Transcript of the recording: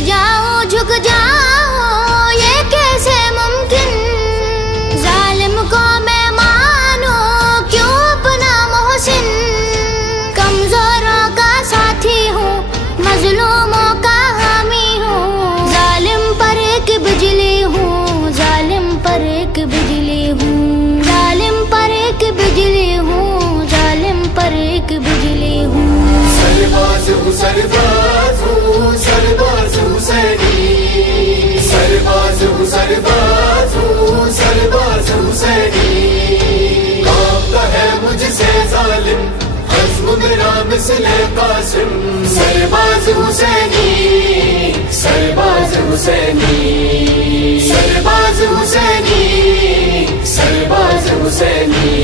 جھک جاؤ یہ کیسے ممکن، ظالم کو میں مانوں کیوں اپنا محسن، کمزوروں کا ساتھی ہوں مظلوموں کا حامی ہوں، ظالم پر ایک بجلی ہوں، ظالم پر ایک بجلی ہوں، ظالم پر ایک بجلی ہوں، ظالم پر ایک بجلی ہوں۔ سرباز ہوں سرباز ہوں سرباز حسینی، سرباز ہوں سرباز ہوں سرباز حسینی، کانپتا ہے مجھ سے ظالم عزم میرا مثل قاسم، سرباز حسینی سرباز حسینی، سرباز حسینی سرباز حسینی۔